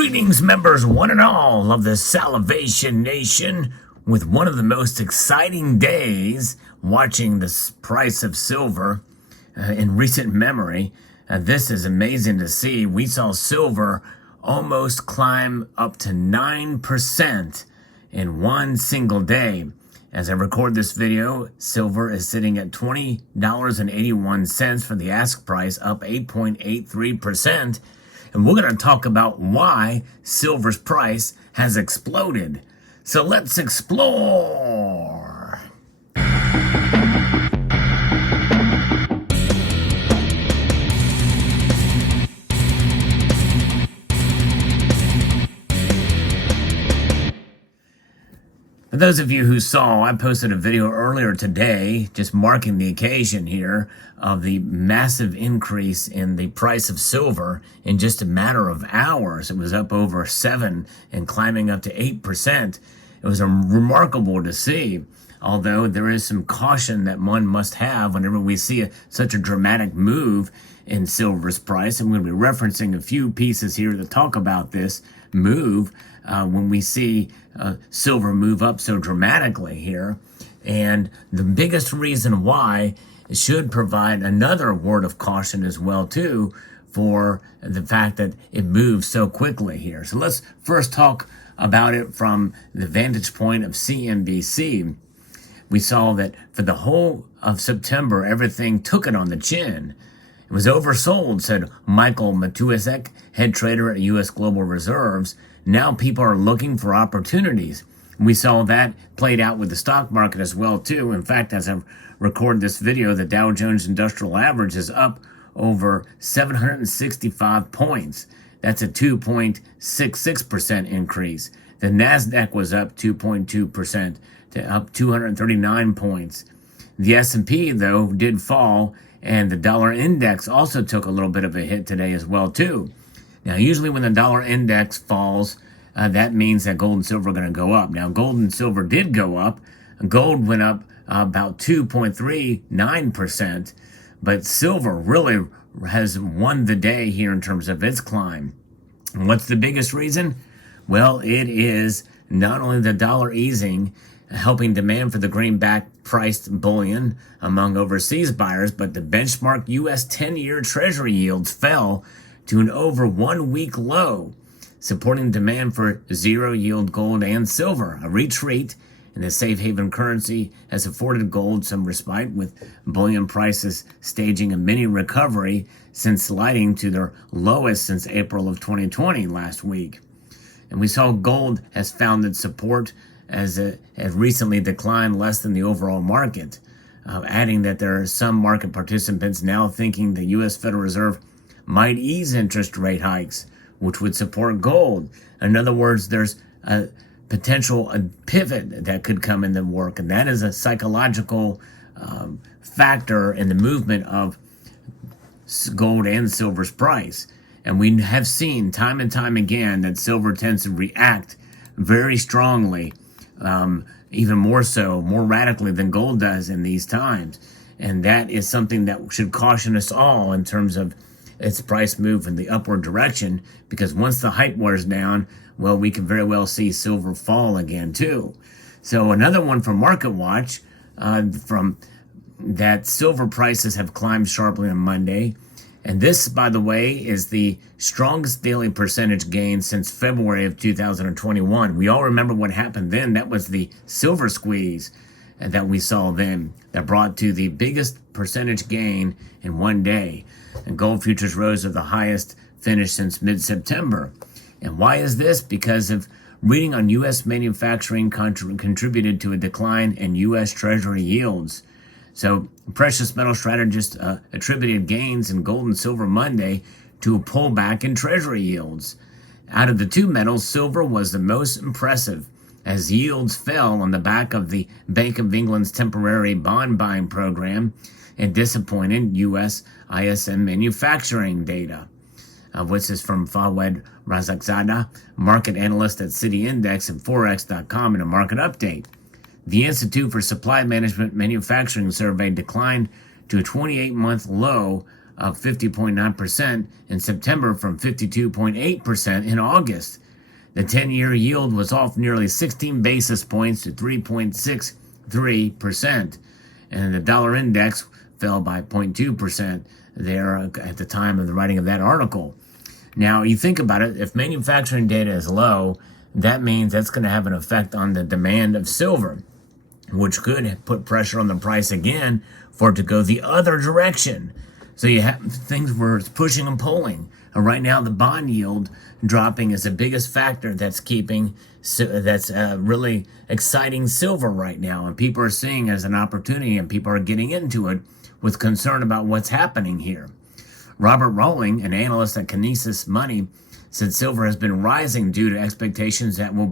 Greetings, members one and all of the Salivation Nation, with one of the most exciting days watching the price of silver in recent memory. This is amazing to see. We saw silver almost climb up to 9% in one single day. As I record this video, silver is sitting at $20.81 for the ask price, up 8.83%. And we're going to talk about why silver's price has exploded. So let's explore. For those of you who saw, I posted a video earlier today, just marking the occasion here, of the massive increase in the price of silver in just a matter of hours. It was up over 7 and climbing up to 8%. It was remarkable to see, although there is some caution that one must have whenever we see such a dramatic move in silver's price. I'm going to be referencing a few pieces here to talk about this move when we see silver move up so dramatically here. And the biggest reason why it should provide another word of caution as well too, for the fact that it moves so quickly here. So let's first talk about it from the vantage point of CNBC. We saw that for the whole of September, everything took it on the chin. It was oversold, said Michael Matuszek, head trader at U.S. Global Reserves. Now people are looking for opportunities. We saw that played out with the stock market as well too. In fact, as I record this video, the Dow Jones Industrial Average is up over 765 points. That's a 2.66% increase. The NASDAQ was up 2.2% to up 239 points. The S&P, though, did fall, and the dollar index also took a little bit of a hit today as well too. Now, usually when the dollar index falls, that means that gold and silver are going to go up. Now, gold and silver did go up. Gold went up about 2.39%, but silver really has won the day here in terms of its climb. And what's the biggest reason? Well, it is not only the dollar easing, helping demand for the greenback priced bullion among overseas buyers, but the benchmark U.S. 10-year Treasury yields fell to an over 1 week low, supporting demand for zero-yield gold and silver. A retreat in the safe haven currency has afforded gold some respite, with bullion prices staging a mini recovery since sliding to their lowest since April of 2020 last week. And we saw gold has found its support as it has recently declined less than the overall market, adding that there are some market participants now thinking the U.S. Federal Reserve might ease interest rate hikes, which would support gold. In other words, there's a potential pivot that could come into work, and that is a psychological factor in the movement of gold and silver's price. And we have seen time and time again that silver tends to react very strongly, even more so, more radically than gold does in these times. And that is something that should caution us all in terms of its price move in the upward direction, because once the hype wears down, well, we can very well see silver fall again too. So another one from MarketWatch, from that silver prices have climbed sharply on Monday. And this, by the way, is the strongest daily percentage gain since February of 2021. We all remember what happened then. That was the silver squeeze that we saw then that brought to the biggest percentage gain in one day. And gold futures rose to the highest finish since mid-September. And why is this? Because of reading on U.S. manufacturing contributed to a decline in U.S. Treasury yields. So precious metal strategists attributed gains in gold and silver Monday to a pullback in Treasury yields. Out of the two metals, silver was the most impressive, as yields fell on the back of the Bank of England's temporary bond buying program and disappointed U.S. ISM manufacturing data. Which is from Fawad Razakzada, market analyst at Citi Index and Forex.com, in a market update. The Institute for Supply Management Manufacturing survey declined to a 28-month low of 50.9% in September from 52.8% in August. The 10-year yield was off nearly 16 basis points to 3.63%, and the dollar index fell by 0.2% there at the time of the writing of that article. Now, you think about it, if manufacturing data is low, that means that's going to have an effect on the demand of silver, which could put pressure on the price again for it to go the other direction. So you have things where it's pushing and pulling. Right now, the bond yield dropping is the biggest factor that's really exciting silver right now. And people are seeing it as an opportunity, and people are getting into it with concern about what's happening here. Robert Rowling, an analyst at Kinesis Money, said silver has been rising due to expectations that it will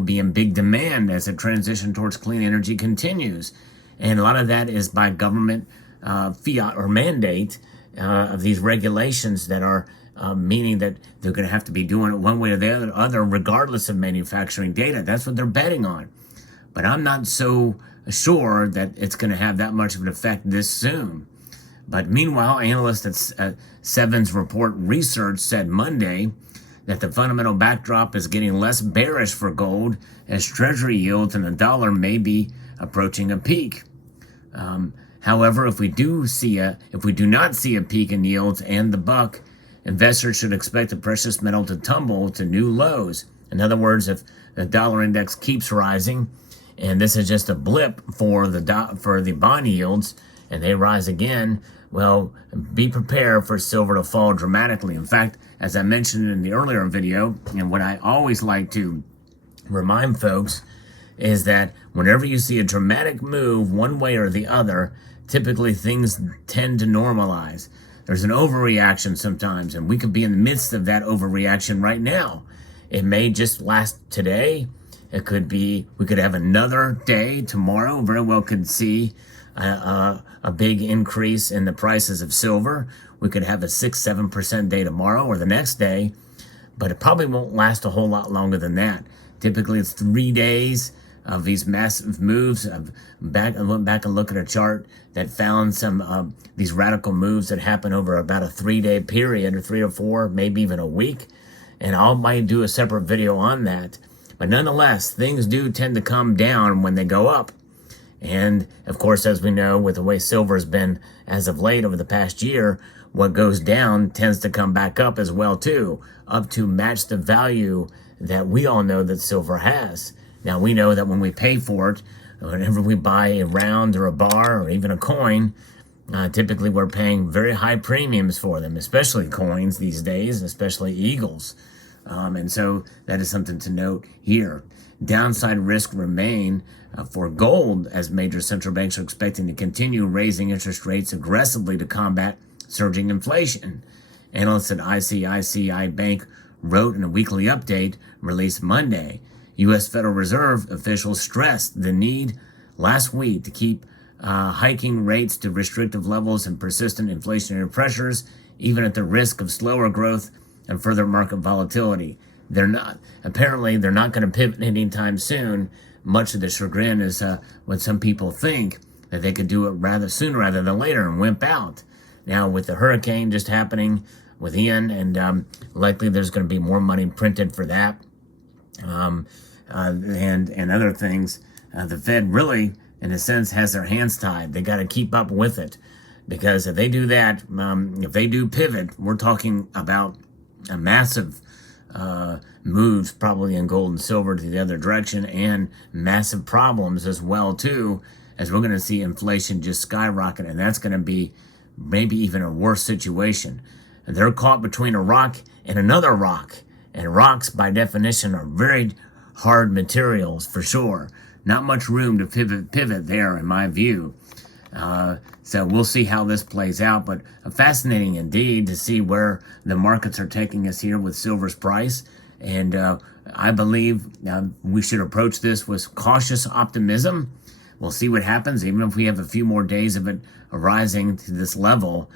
be in big demand as the transition towards clean energy continues. And a lot of that is by government fiat or mandate of these regulations that are meaning that they're going to have to be doing it one way or the other regardless of manufacturing data. That's what they're betting on. But I'm not so sure that it's going to have that much of an effect this soon. But meanwhile, analysts at Sevens Report Research said Monday that the fundamental backdrop is getting less bearish for gold as treasury yields and the dollar may be approaching a peak. However, if we do not see a peak in yields and the buck, investors should expect the precious metal to tumble to new lows. In other words, if the dollar index keeps rising, and this is just a blip for the bond yields, and they rise again, well, be prepared for silver to fall dramatically. In fact, as I mentioned in the earlier video, and what I always like to remind folks is that whenever you see a dramatic move one way or the other, typically things tend to normalize. There's an overreaction sometimes, and we could be in the midst of that overreaction right now. It may just last today. It could be, we could have another day tomorrow, very well could see a big increase in the prices of silver. We could have a 6-7% day tomorrow or the next day, but it probably won't last a whole lot longer than that. Typically, it's 3 days of these massive moves. I went back and looked at a chart that found some these radical moves that happen over about a 3-day period, or 3 or 4, maybe even a week. And I might do a separate video on that. But nonetheless, things do tend to come down when they go up. And of course, as we know, with the way silver has been as of late over the past year, what goes down tends to come back up as well too, up to match the value that we all know that silver has. Now, we know that when we pay for it, whenever we buy a round or a bar or even a coin, typically we're paying very high premiums for them, especially coins these days, especially eagles. And so that is something to note here. Downside risk remain for gold, as major central banks are expecting to continue raising interest rates aggressively to combat surging inflation. Analysts at ICICI Bank wrote in a weekly update released Monday. U.S. Federal Reserve officials stressed the need last week to keep hiking rates to restrictive levels and persistent inflationary pressures, even at the risk of slower growth and further market volatility. They're not going to pivot anytime soon. Much of the chagrin is what some people think, that they could do it sooner rather than later and wimp out. Now, with the hurricane just happening with Ian, and likely there's going to be more money printed for that, and other things, the Fed really, in a sense, has their hands tied. They got to keep up with it, because if they do that, if they do pivot, we're talking about a massive moves probably in gold and silver to the other direction, and massive problems as well too, as we're going to see inflation just skyrocket, and that's going to be maybe even a worse situation. And they're caught between a rock and another rock, and rocks by definition are very hard materials for sure. Not much room to pivot there in my view. So we'll see how this plays out, but fascinating indeed to see where the markets are taking us here with silver's price. And I believe we should approach this with cautious optimism. We'll see what happens, even if we have a few more days of it rising to this level.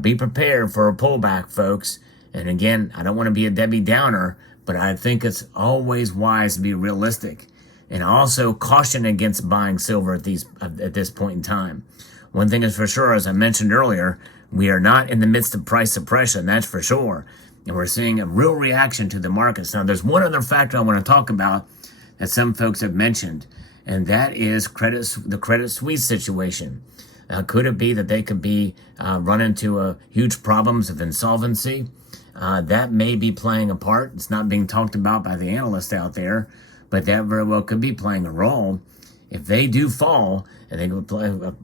Be prepared for a pullback, folks. And again, I don't want to be a Debbie Downer, but I think it's always wise to be realistic. And also caution against buying silver at this point in time. One thing is for sure, as I mentioned earlier, We are not in the midst of price suppression, that's for sure. And we're seeing a real reaction to the markets. Now, there's one other factor I want to talk about that some folks have mentioned, and that is the Credit Suisse situation. Could it be that they could be run into huge problems of insolvency? That may be playing a part. It's not being talked about by the analysts out there, but that very well could be playing a role. If they do fall and they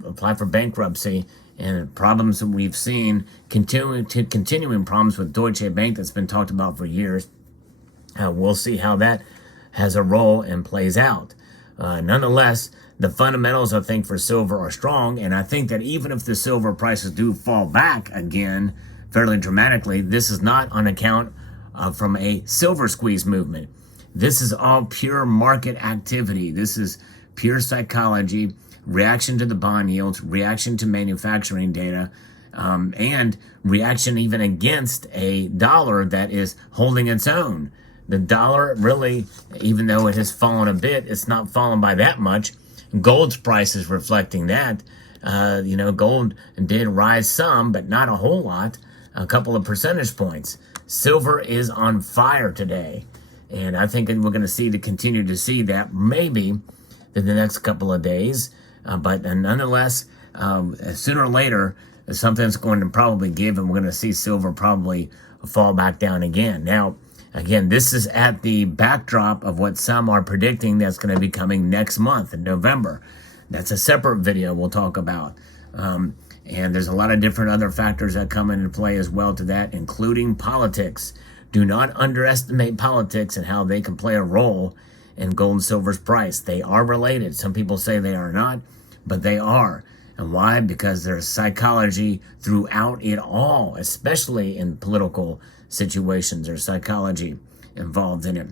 apply for bankruptcy, and problems that we've seen, continuing problems with Deutsche Bank that's been talked about for years, we'll see how that has a role and plays out. Nonetheless, the fundamentals, I think, for silver are strong, and I think that even if the silver prices do fall back again fairly dramatically, this is not on account from a silver squeeze movement. This is all pure market activity. This is pure psychology, reaction to the bond yields, reaction to manufacturing data, and reaction even against a dollar that is holding its own. The dollar really, even though it has fallen a bit, it's not fallen by that much. Gold's price is reflecting that. Gold did rise some, but not a whole lot, a couple of percentage points. Silver is on fire today. And I think we're going to continue to see that maybe in the next couple of days. But nonetheless, sooner or later, something's going to probably give, and we're going to see silver probably fall back down again. Now, again, this is at the backdrop of what some are predicting that's going to be coming next month in November. That's a separate video we'll talk about. And there's a lot of different other factors that come into play as well to that, including politics. Do not underestimate politics and how they can play a role in gold and silver's price. They are related. Some people say they are not, but they are. And why? Because there's psychology throughout it all, especially in political situations. There's psychology involved in it,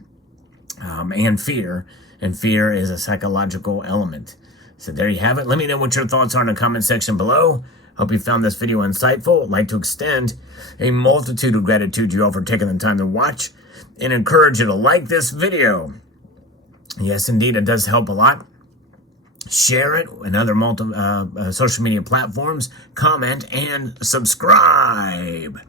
and fear. And fear is a psychological element. So there you have it. Let me know what your thoughts are in the comment section below. Hope you found this video insightful. I'd like to extend a multitude of gratitude to you all for taking the time to watch and encourage you to like this video. Yes, indeed, it does help a lot. Share it in other social media platforms, comment, and subscribe.